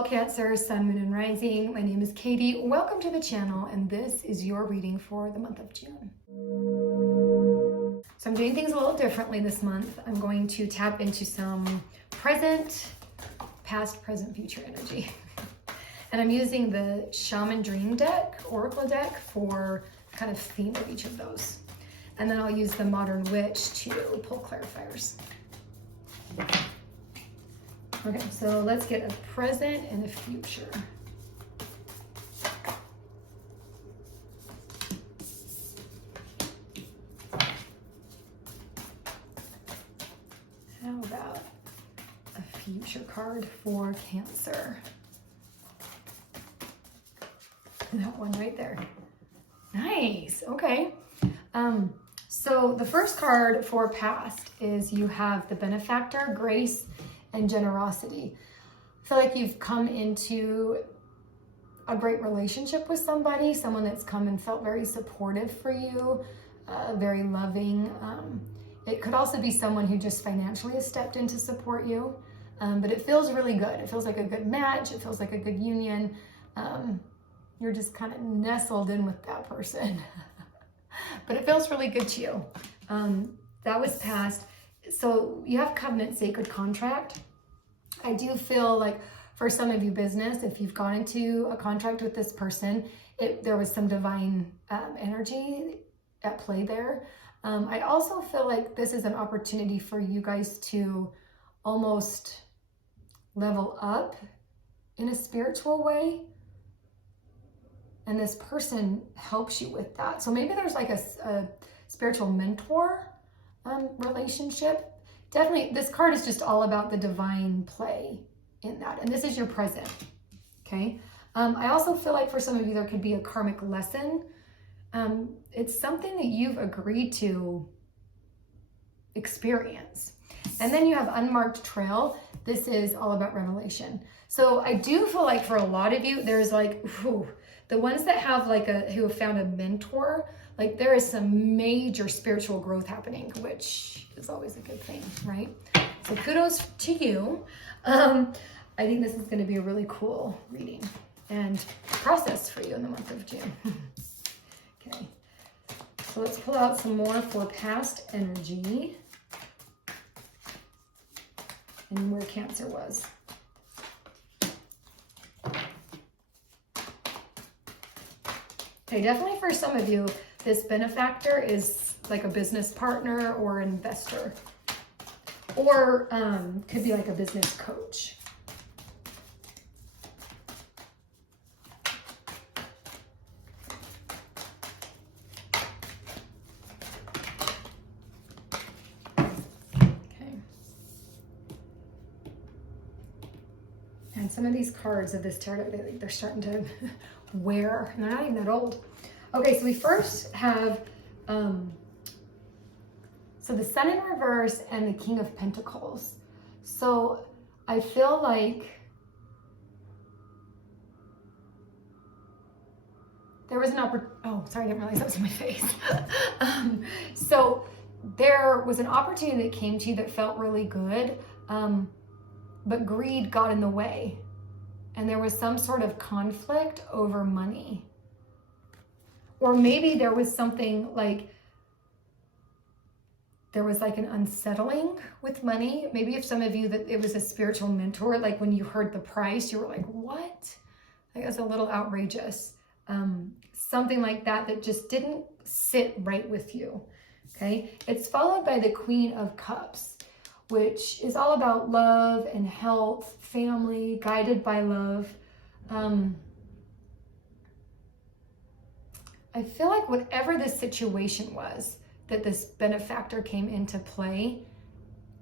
Hello Cancer, Sun, Moon, and Rising. My name is Katie. Welcome to the channel, and this is your reading for the month of June. So I'm doing things a little differently this month. I'm going to tap into some present, past, present, future energy. And I'm using the Shaman Dream deck, Oracle deck, for kind of theme of each of those. And then I'll use the Modern Witch to pull clarifiers. Okay, so let's get a present and a future. How about a future card for Cancer? That one right there. Nice, okay. So the first card for past is you have the Benefactor, Grace, and Generosity. I feel like you've come into a great relationship with somebody, someone that's come and felt very supportive for you, very loving. It could also be someone who just financially has stepped in to support you, but it feels really good. It feels like a good match. It feels like a good union. You're just kind of nestled in with that person, but it feels really good to you. That was past. So you have covenant, sacred contract. I do feel like for some of you business, if you've gone into a contract with this person, there was some divine energy at play there. I also feel like this is an opportunity for you guys to almost level up in a spiritual way. And this person helps you with that. So maybe there's like a spiritual mentor relationship. Definitely, this card is just all about the divine play in that. And this is your present, okay? I also feel like for some of you, there could be a karmic lesson. It's something that you've agreed to experience. And then you have unmarked trail. This is all about revelation. So I do feel like for a lot of you, there's like, the ones that have who have found a mentor, like there is some major spiritual growth happening, which is always a good thing, right? So kudos to you. I think this is going to be a really cool reading and process for you in the month of June. Okay, so let's pull out some more for past energy and where Cancer was. Okay, definitely for some of you, this Benefactor is like a business partner or investor, or could be like a business coach. Okay. And some of these cards of this tarot, they're starting to wear, and they're not even that old. Okay, so we first have, so the Sun in reverse and the King of Pentacles. So I feel like there was an oh, sorry, I didn't realize that was in my face. So there was an opportunity that came to you that felt really good, but greed got in the way. And there was some sort of conflict over money. Or maybe there was something like, there was like an unsettling with money. Maybe if some of you that it was a spiritual mentor, like when you heard the price, you were like, what? Like that's a little outrageous. Something like that that just didn't sit right with you, okay? It's followed by the Queen of Cups, which is all about love and health, family, guided by love. I feel like whatever the situation was that this Benefactor came into play,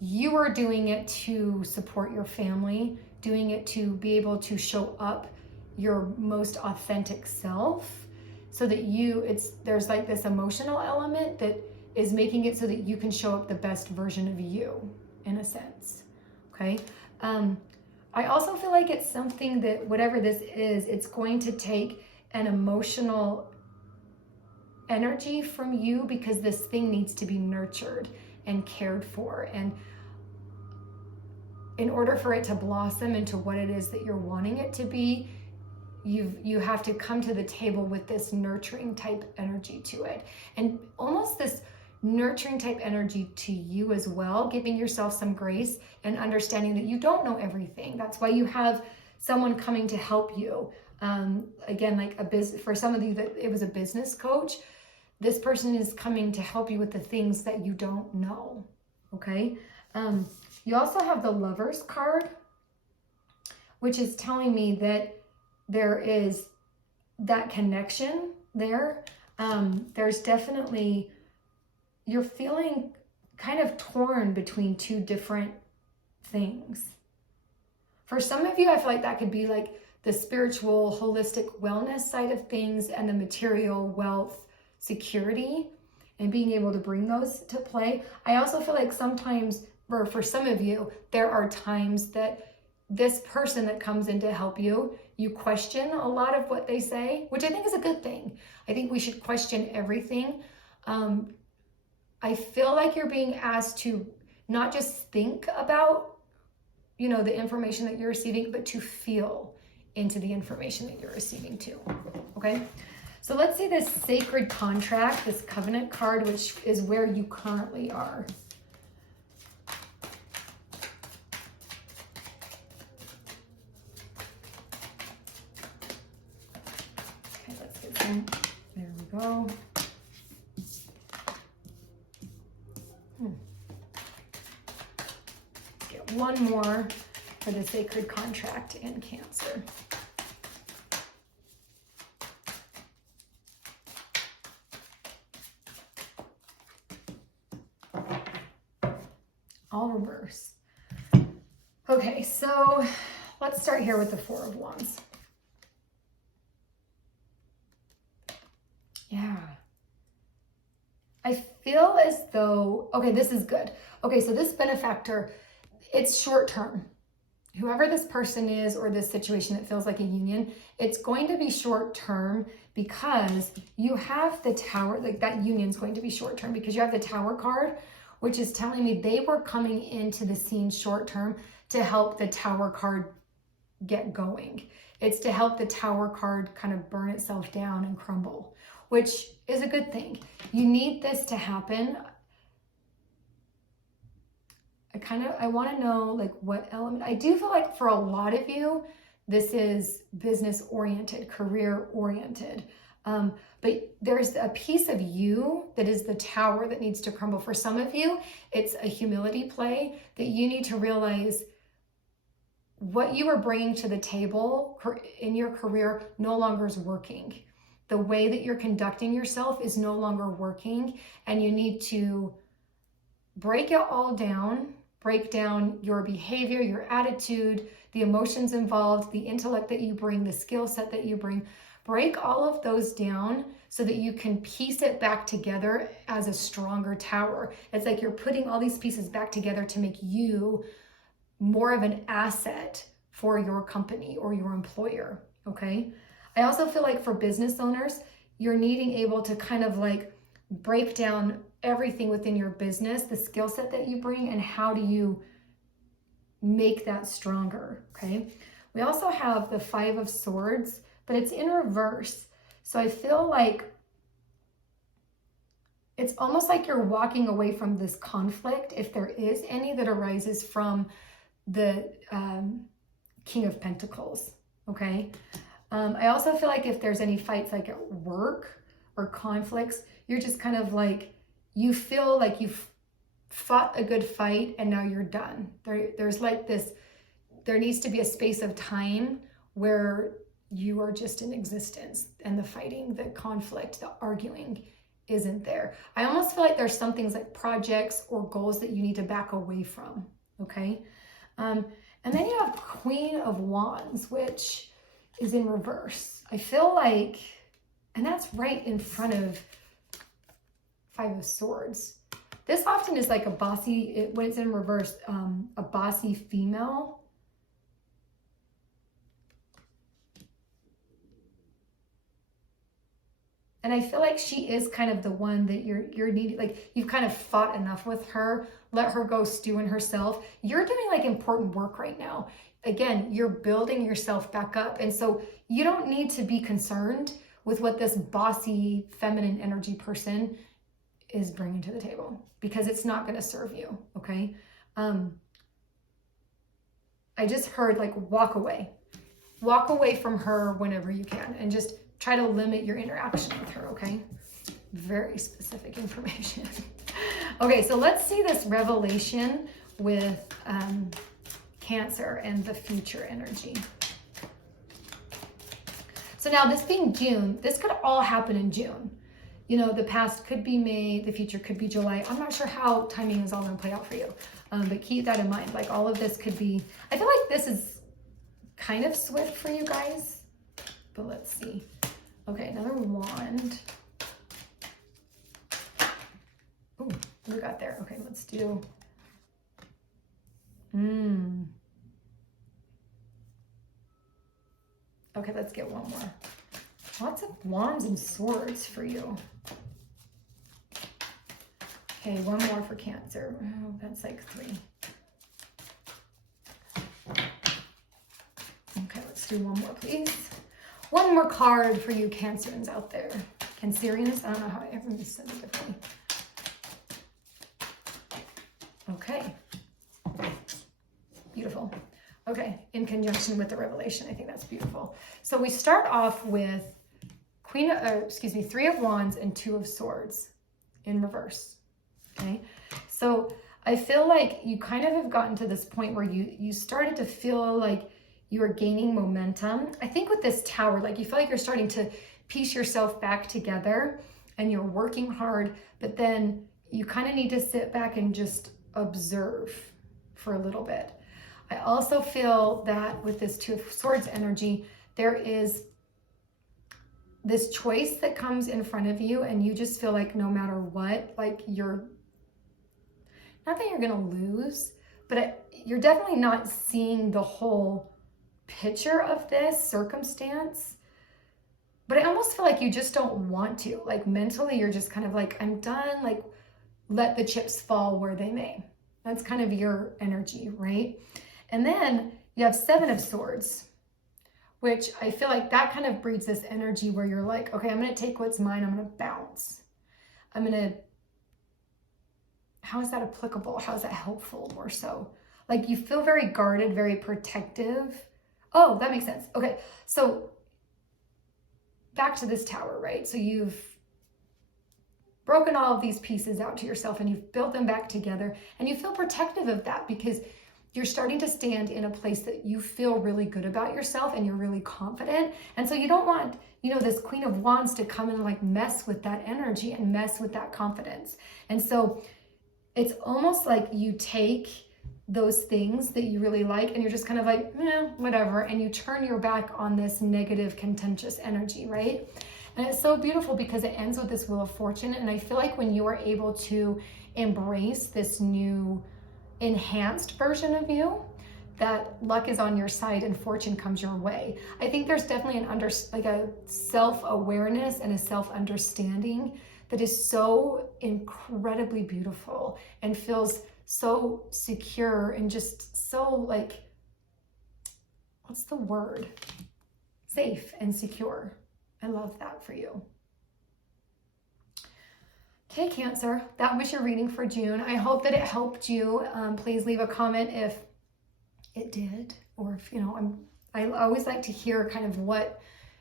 you were doing it to support your family, doing it to be able to show up your most authentic self, so that there's like this emotional element that is making it so that you can show up the best version of you, in a sense, okay? I also feel like it's something that whatever this is, it's going to take an emotional energy from you, because this thing needs to be nurtured and cared for, and in order for it to blossom into what it is that you're wanting it to be, you have to come to the table with this nurturing type energy to it, and almost this nurturing type energy to you as well, giving yourself some grace and understanding that you don't know everything. That's why you have someone coming to help you. Again, like for some of you that it was a business coach, this person is coming to help you with the things that you don't know. Okay. You also have the Lovers card, which is telling me that there is that connection there. There's definitely, you're feeling kind of torn between two different things. For some of you, I feel like that could be like the spiritual, holistic wellness side of things and the material wealth, security, and being able to bring those to play. I also feel like sometimes, or for some of you, there are times that this person that comes in to help you, you question a lot of what they say, which I think is a good thing. I think we should question everything. I feel like you're being asked to not just think about, the information that you're receiving, but to feel into the information that you're receiving too. Okay. So let's see this sacred contract, this covenant card, which is where you currently are. Okay, let's get some. There we go. Let's get one more for the sacred contract in Cancer. All reverse. Okay, so let's start here with the Four of Wands. Yeah. I feel as though, okay, this is good. Okay, so this benefactor, it's short term. Whoever this person is or this situation that feels like a union, it's going to be short term because you have the Tower, like that union's going to be short term because you have the Tower card, which is telling me they were coming into the scene short term to help the Tower card get going. It's to help the Tower card kind of burn itself down and crumble, which is a good thing. You need this to happen. I want to know like what element. I do feel like for a lot of you, this is business oriented, career oriented. But there's a piece of you that is the Tower that needs to crumble. For some of you, it's a humility play that you need to realize what you are bringing to the table in your career no longer is working. The way that you're conducting yourself is no longer working, and you need to break it all down, break down your behavior, your attitude, the emotions involved, the intellect that you bring, the skill set that you bring. Break all of those down so that you can piece it back together as a stronger Tower. It's like you're putting all these pieces back together to make you more of an asset for your company or your employer, okay? I also feel like for business owners, you're needing able to kind of like break down everything within your business, the skill set that you bring, and how do you make that stronger, okay? We also have the Five of Swords, but it's in reverse. So I feel like it's almost like you're walking away from this conflict, if there is any that arises from the King of Pentacles, okay? I also feel like if there's any fights like at work or conflicts, you're just kind of like, you feel like you've fought a good fight and now you're done. There's like this, there needs to be a space of time where you are just in existence and the fighting, the conflict, the arguing isn't there. I almost feel like there's some things like projects or goals that you need to back away from, okay? And then you have Queen of Wands, which is in reverse. I feel like, and that's right in front of Five of Swords. This often is like a bossy, when it's in reverse, a bossy female. And I feel like she is kind of the one that you're needing, like you've kind of fought enough with her let her go stew in herself. You're doing like important work right now. Again, you're building yourself back up. And so you don't need to be concerned with what this bossy feminine energy person is bringing to the table, because it's not going to serve you. Okay. I just heard like walk away from her whenever you can, and just try to limit your interaction with her. Okay. Very specific information. Okay. So let's see this revelation with, Cancer and the future energy. So now, this being June, this could all happen in June. You know, the past could be May, the future could be July. I'm not sure how timing is all going to play out for you, but keep that in mind. Like, all of this could be, I feel like this is kind of swift for you guys, but let's see. Okay, another wand. Oh, we got there. Okay, let's do. Okay, let's get one more. Lots of wands and swords for you. Okay, one more for Cancer. Oh, that's like 3. Okay, let's do one more, please. One more card for you Cancerians out there. Cancerians? I don't know how everyone said it differently. Okay. Beautiful. Okay, in conjunction with the revelation, I think that's beautiful. So we start off with Three of Wands and 2 of Swords in reverse. Okay, so I feel like you kind of have gotten to this point where you started to feel like you are gaining momentum. I think with this Tower, like you feel like you're starting to piece yourself back together and you're working hard, but then you kind of need to sit back and just observe for a little bit. I also feel that with this 2 of Swords energy, there is this choice that comes in front of you, and you just feel like no matter what, like you're, not that you're going to lose, but you're definitely not seeing the whole picture of this circumstance. But I almost feel like you just don't want to. Like mentally, you're just kind of like, I'm done. Like, let the chips fall where they may. That's kind of your energy, right? And then you have 7 of Swords, which I feel like that kind of breeds this energy where you're like, okay, I'm going to take what's mine. I'm going to bounce. How is that applicable? How is that helpful more so? Like you feel very guarded, very protective. Oh, that makes sense. Okay. So back to this Tower, right? So you've broken all of these pieces out to yourself and you've built them back together, and you feel protective of that because you're starting to stand in a place that you feel really good about yourself and you're really confident. And so you don't want, this Queen of Wands to come in and like mess with that energy and mess with that confidence. And so it's almost like you take those things that you really like and you're just kind of like, whatever. And you turn your back on this negative, contentious energy, right? And it's so beautiful because it ends with this Wheel of Fortune. And I feel like when you are able to embrace this new enhanced version of you, that luck is on your side and fortune comes your way. I think there's definitely a self-awareness and a self-understanding that is so incredibly beautiful and feels so secure and just so like, what's the word? Safe and secure. I love that for you. Okay, Cancer, that was your reading for June. I hope that it helped you. Please leave a comment if it did, or if, I always like to hear kind of what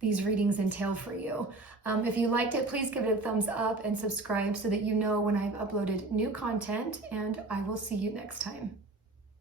these readings entail for you. If you liked it, please give it a thumbs up and subscribe so that you know when I've uploaded new content, and I will see you next time.